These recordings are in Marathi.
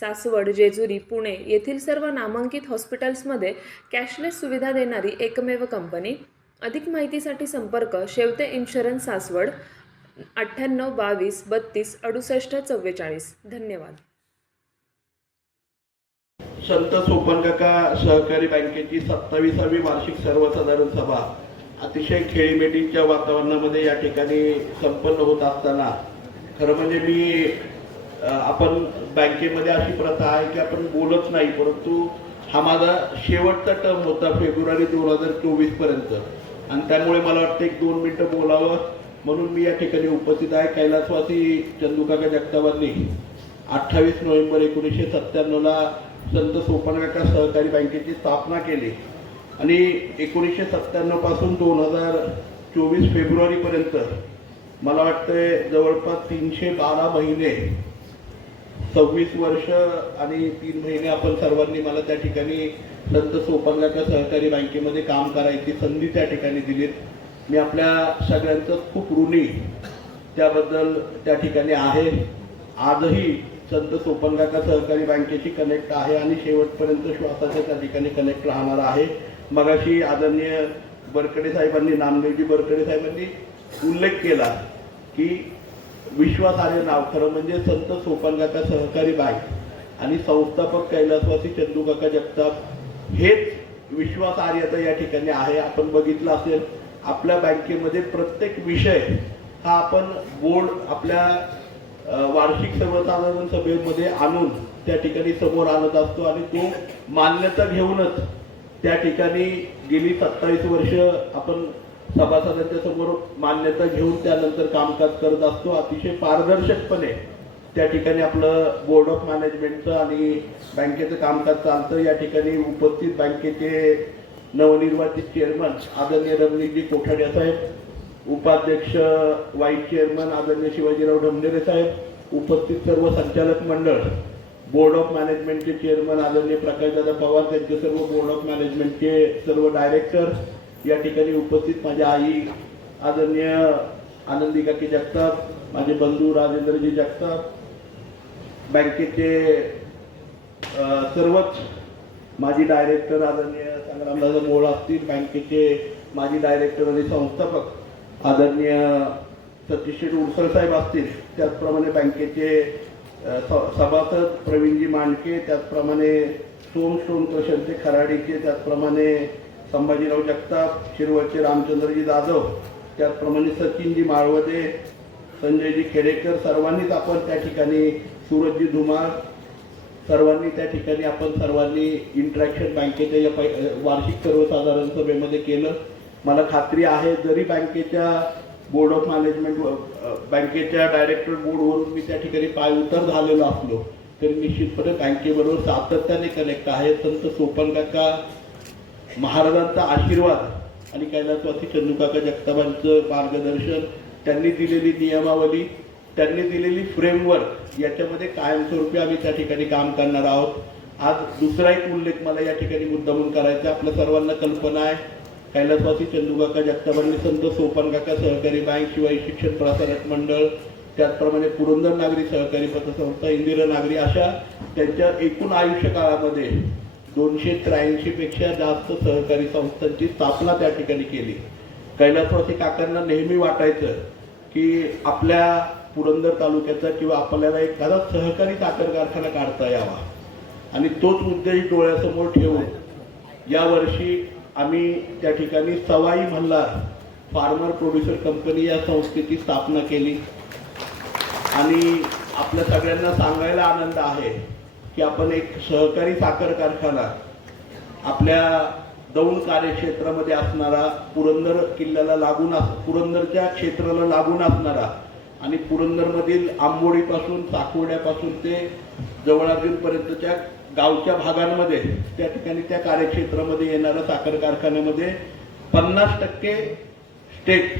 सासवड जेजुरी पुणे येथील सर्व नामांकित हॉस्पिटल्समध्ये कॅशलेस सुविधा देणारी एकमेव कंपनी. अधिक माहितीसाठी संपर्क शेवते इन्शुरन्स सासवड अठ्ठ्याण्णव बावीस बत्तीस अडुसष्ट चव्वेचाळीस. धन्यवाद. संत सोपनकाका सहकारी बँकेची सत्तावीसावी वार्षिक सर्वसाधारण सभा. अतिशय खेळीमेटीच्या वातावरणामध्ये या ठिकाणी संपन्न होत असताना. खरं म्हणजे मी आपण बँकेमध्ये अशी प्रथा आहे की आपण बोलत नाही परंतु हा माझा शेवटचा टर्म होता फेब्रुवारी दोन हजार चोवीसपर्यंत. आणि त्यामुळे मला वाटतं एक दोन मिनटं बोलावं. म्हणून मी या ठिकाणी उपस्थित आहे. कैलासवासी चंदूकाका जगतावांनी अठ्ठावीस नोव्हेंबर एकोणीसशे सत्त्याण्णवला संत सोपनकाका सहकारी बँकेची स्थापना केली. आणि एकोणीसशे सत्त्याण्णवपासून दोन हजार चोवीस फेब्रुवारीपर्यंत मला वाटतंय जवळपास तीनशे बारा महिने सव्वीस वर्ष आणि तीन महिने आपण सर्वांनी मला त्या ठिकाणी संत सोपनकाका सहकारी बँकेमध्ये काम करायची संधी त्या ठिकाणी दिलीत. मी आपल्या सगळ्यांचं खूप ऋणी त्याबद्दल त्या ठिकाणी आहे. आजही संत सोपनकाका सहकारी बँकेशी कनेक्ट आहे आणि शेवटपर्यंत श्वासाच्या त्या ठिकाणी कनेक्ट राहणार आहे. मगाशी आदरणीय बरकडे साहेबांनी नामदेवजी बरकडे साहेबांनी उल्लेख केला की विश्वासार्ह नाव. खरं म्हणजे संत सोपनकाका सहकारी बँक आणि संस्थापक कैलासवासी चंदूकाका जगताप हेच विश्वासार्हता या ठिकाणी आहे. आपण बघितलं असेल आपल्या बँकेमध्ये प्रत्येक विषय हा आपण बोर्ड आपल्या वार्षिक सर्वसाधारण सभेमध्ये आणून त्या ठिकाणी समोर आणत असतो आणि तो मान्यता घेऊनच त्या ठिकाणी गेली सत्तावीस वर्ष आपण सभासदांच्या समोर मान्यता घेऊन त्यानंतर कामकाज करत असतो. अतिशय पारदर्शकपणे त्या ठिकाणी आपलं बोर्ड ऑफ मॅनेजमेंटचं आणि बँकेचं कामकाज चालतं. या ठिकाणी उपस्थित बँकेचे नवनिर्वाचित चेअरमन आदरणीय रमणीजी कोठाडे साहेब उपाध्यक्ष व्हाईस चेअरमन आदरणीय शिवाजीराव ढमनेरे साहेब उपस्थित सर्व संचालक मंडळ बोर्ड ऑफ मॅनेजमेंटचे चेअरमन आदरणीय प्रकाशदादा पवार त्यांचे सर्व बोर्ड ऑफ मॅनेजमेंटचे सर्व डायरेक्टर या ठिकाणी उपस्थित माझ्या आई आदरणीय आनंदी काकी जगताप माझे बंधू राजेंद्रजी जगताप बँकेचे सर्वच माजी डायरेक्टर आदरणीय संग्रामदादा मोळ असतील बँकेचे माजी डायरेक्टर आणि संस्थापक आदरणीय सतीश उडसळ साहेब असतील त्याचप्रमाणे बँकेचे सभासद प्रवीणजी मांडके त्याचप्रमाणे सोम स्टोन क्रशरचे खराडीचे त्याचप्रमाणे संभाजीराव जगताप शिरवळचे रामचंद्रजी जाधव त्याचप्रमाणे सचिनजी माळवदे संजयजी खेडेकर सर्वांनीच आपण त्या ठिकाणी सूरजजी धुमाळ सर्वांनी त्या ठिकाणी आपण सर्वांनी इंटरॅक्शन बँकेच्या या पै वार्षिक सर्वसाधारण सभेमध्ये केलं. मला खात्री आहे जरी बँकेच्या बोर्ड ऑफ मॅनेजमेंट बँकेच्या डायरेक्टर बोर्डवरून मी त्या ठिकाणी पाय उतर झालेलो असलो तरी निश्चितपणे बँकेबरोबर सातत्याने कनेक्ट आहे. संत सोपन काका महाराजांचा आशीर्वाद आणि कैलासवासी चंदूकाका जगताबांचं मार्गदर्शन त्यांनी दिलेली नियमावली त्यांनी दिलेली फ्रेमवर्क याच्यामध्ये कायमस्वरूपी आम्ही त्या ठिकाणी काम करणार आहोत. आज दुसरा एक उल्लेख मला या ठिकाणी मुद्दामून करायचा आपल्या सर्वांना कल्पना आहे. कैलासवासी चंदूकाका जगताबांनी संत सोपन काका सहकारी बँक शिवाय शिक्षण प्रसारक मंडळ त्याचप्रमाणे पुरंदर नागरी सहकारी पतसंस्था इंदिरा नागरी अशा त्यांच्या एकूण आयुष्य काळामध्ये दोनशे त्र्याऐंशीपेक्षा जास्त सहकारी संस्थांची स्थापना त्या ठिकाणी केली. कैलासवासी काकांना नेहमी वाटायचं की आपल्या पुरंदर तालुक्याचा किंवा आपल्याला एखादा सहकारी साखर कारखाना काढता यावा. आणि तोच उद्देश डोळ्यासमोर ठेवून यावर्षी आम्ही त्या ठिकाणी Sawai Malhar farmer producer company या संस्थेची स्थापना केली. आणि आपल्या सगळ्यांना सांगायला आनंद आहे की आपण एक सहकारी साखर कारखाना आपल्या दौंड कार्यक्षेत्रामध्ये असणारा पुरंदर किल्ल्याला लागून अस पुरंदरच्या क्षेत्राला लागून असणारा आणि पुरंदरमधील आंबोडीपासून साखोड्यापासून ते जवळार्जूनपर्यंतच्या गावच्या भागांमध्ये त्या ठिकाणी त्या कार्यक्षेत्रामध्ये येणाऱ्या साखर कारखान्यामध्ये पन्नास टक्के स्टेट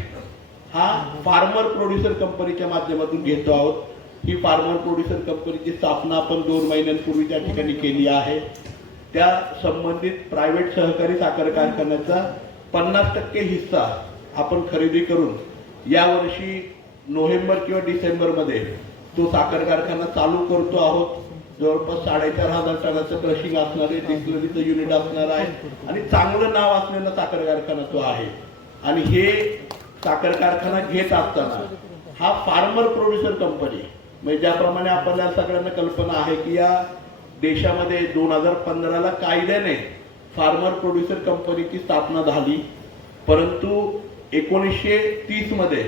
हा फार्मर प्रोड्युसर कंपनीच्या माध्यमातून घेतो आहोत. ही फार्मर प्रोड्युसर कंपनीची स्थापना आपण दोन महिन्यांपूर्वी त्या ठिकाणी केली आहे. त्या संबंधित प्रायव्हेट सहकारी साखर कारखान्याचा पन्नास टक्के हिस्सा आपण खरेदी करून यावर्षी नोव्हेंबर किंवा डिसेंबरमध्ये तो साखर कारखाना चालू करतो आहोत. जवळपास साडेचार हजार टनाचं क्रशिंग असणार आहे युनिट असणार आहे आणि चांगलं नाव असलेला साखर कारखाना तो आहे. आणि हे साखर कारखाना घेत असताना हा फार्मर प्रोड्युसर कंपनी म्हणजे ज्याप्रमाणे आपल्याला सगळ्यांना कल्पना आहे की या देशामध्ये दोन हजार पंधराला कायद्याने फार्मर प्रोड्युसर कंपनीची स्थापना झाली. परंतु एकोणीसशे तीसमध्ये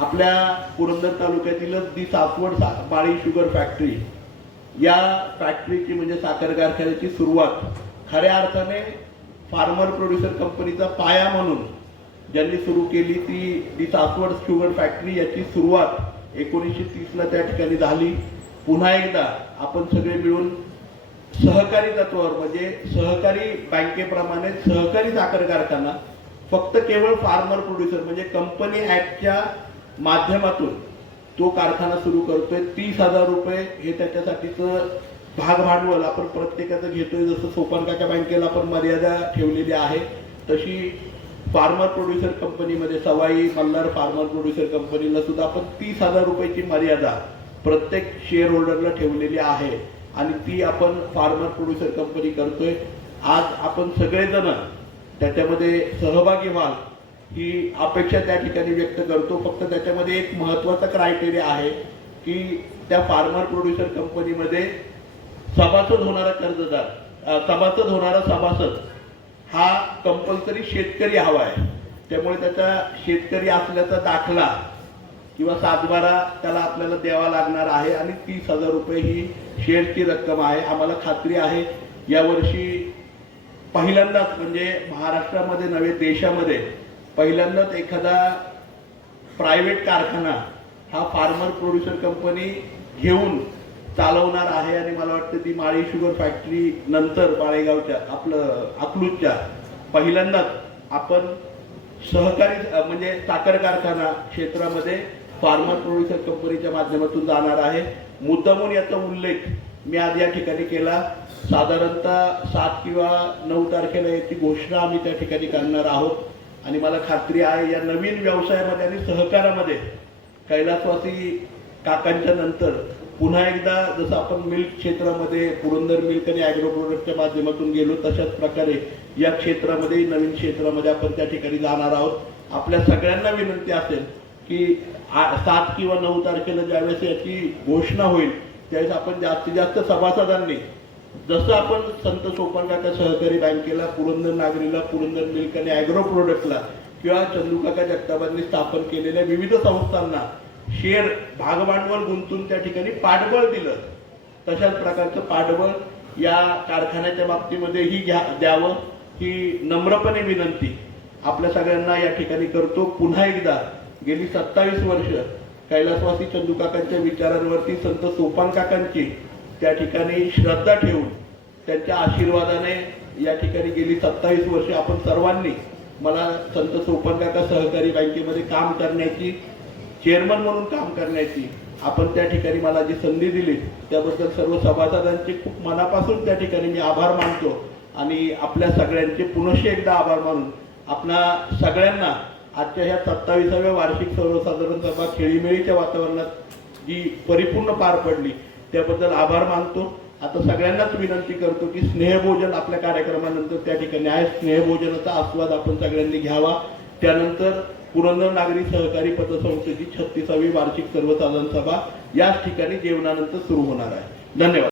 आपल्या पुरंदर तालुक्यातीलच दी सासवड सा- बाळी शुगर फॅक्टरी या फॅक्टरीची म्हणजे साखर कारखान्याची सुरुवात खऱ्या अर्थाने फार्मर प्रोड्युसर कंपनीचा पाया म्हणून ज्यांनी सुरू केली ती दी सासवड शुगर फॅक्टरी याची सुरुवात एकोणीसशे तीसला त्या ठिकाणी झाली. पुन्हा एकदा आपण सगळे मिळून सहकारी तत्वावर म्हणजे सहकारी बँकेप्रमाणे सहकारी साखर कारखाना फक्त केवळ फार्मर प्रोड्युसर म्हणजे कंपनी ऍक्टच्या माध्यमातून तो कारखाना सुरू करतोय. तीस हजार रुपये हे त्याच्यासाठीचं भाग भांडवल आपण प्रत्येकाचं घेतोय. जसं सोपानकाच्या बँकेला आपण मर्यादा ठेवलेली आहे तशी फार्मर प्रोड्युसर कंपनीमध्ये सवाई मल्हार फार्मर प्रोड्युसर कंपनीला सुद्धा आपण तीस हजार रुपयाची मर्यादा प्रत्येक शेअर होल्डरला ठेवलेली आहे. आणि ती आपण फार्मर प्रोड्युसर कंपनी करतोय. आज आपण सगळेजण त्याच्यामध्ये सहभागी व्हाल ही अपेक्षा त्या ठिकाणी व्यक्त करतो. फक्त त्याच्यामध्ये एक महत्त्वाचा क्रायटेरिया आहे की त्या फार्मर प्रोड्युसर कंपनीमध्ये सभासद होणारा कर्जदार सभासद होणारा सभासद हा कंपल्सरी शेतकरी हवा आहे. त्यामुळे त्याचा शेतकरी असल्याचा दाखला किंवा सातबारा त्याला आपल्याला द्यावा लागणार आहे आणि तीस हजार रुपये ही शेअरची रक्कम आहे. आम्हाला खात्री आहे. यावर्षी पहिल्यांदाच म्हणजे महाराष्ट्रामध्ये नव्हे देशामध्ये पहिल्यांदाच एखादा प्रायव्हेट कारखाना हा फार्मर प्रोड्युसर कंपनी घेऊन चालवणार आहे आणि मला वाटतं ती माळी शुगर फॅक्टरी नंतर माळेगावच्या आपलं अकलूजच्या पहिल्यांदाच आपण सहकारी म्हणजे साखर कारखाना क्षेत्रामध्ये फार्मर प्रोड्युसर कंपनीच्या माध्यमातून जाणार आहे. मुद्दामून याचा उल्लेख मी आज या ठिकाणी केला. साधारणतः सात किंवा नऊ तारखेला याची घोषणा आम्ही त्या ठिकाणी करणार आहोत. आणि मला खात्री आहे या नवीन व्यवसायामध्ये आणि सहकारामध्ये कैलासवासी काकांच्या नंतर पुन्हा एकदा जसं आपण मिल्क क्षेत्रामध्ये पुरंदर मिल्क आणि ॲग्रो प्रोडक्टच्या माध्यमातून गेलो तशाच प्रकारे या क्षेत्रामध्ये नवीन क्षेत्रामध्ये आपण त्या ठिकाणी जाणार आहोत. आपल्या सगळ्यांना विनंती असेल की सात किंवा नऊ तारखेला ज्यावेळेस याची घोषणा होईल त्यावेळेस आपण जास्तीत जास्त सभासदांनी जसं आपण संत सोपानकाका सहकारी बँकेला पुरंदर नागरीला पुरंदर मिल्क आणि ॲग्रो प्रोडक्टला किंवा चंदूकाका जगताबांनी स्थापन केलेल्या विविध संस्थांना शेअर भागभांडवल गुंतून त्या ठिकाणी पाठबळ दिलं. तशाच प्रकारचं पाठबळ या कारखान्याच्या बाबतीमध्ये ही घ्या द्यावं ही नम्रपणे विनंती आपल्या सगळ्यांना या ठिकाणी करतो. पुन्हा एकदा गेली सत्तावीस वर्ष कैलासवासी चंदूकाकांच्या विचारांवरती संत सोपान काकांची त्या ठिकाणी श्रद्धा ठेवून त्यांच्या आशीर्वादाने या ठिकाणी गेली सत्तावीस वर्ष. आपण सर्वांनी मला संत सोपान काका सहकारी बँकेमध्ये काम करण्याची चेअरमन म्हणून काम करण्याची. आपण त्या ठिकाणी मला जी संधी दिली त्याबद्दल सर्व सभासदांचे खूप मनापासून त्या ठिकाणी मी आभार मानतो. आणि आपल्या सगळ्यांचे पुनश्च एकदा आभार मानून आपणा सगळ्यांना आजच्या ह्या सत्तावीसाव्या वार्षिक सर्वसाधारण सभा खेळीमेळीच्या वातावरणात जी परिपूर्ण पार पडली त्याबद्दल आभार मानतो. आता सगळ्यांनाच विनंती करतो की स्नेहभोजन आपल्या कार्यक्रमानंतर त्या ठिकाणी आहे. स्नेहभोजनाचा आस्वाद आपण सगळ्यांनी घ्यावा. त्यानंतर पुरंदर नागरी सहकारी पतसंस्थेची छत्तीसावी वार्षिक सर्वसाधारण सभा याच ठिकाणी जेवणानंतर सुरू होणार आहे. धन्यवाद.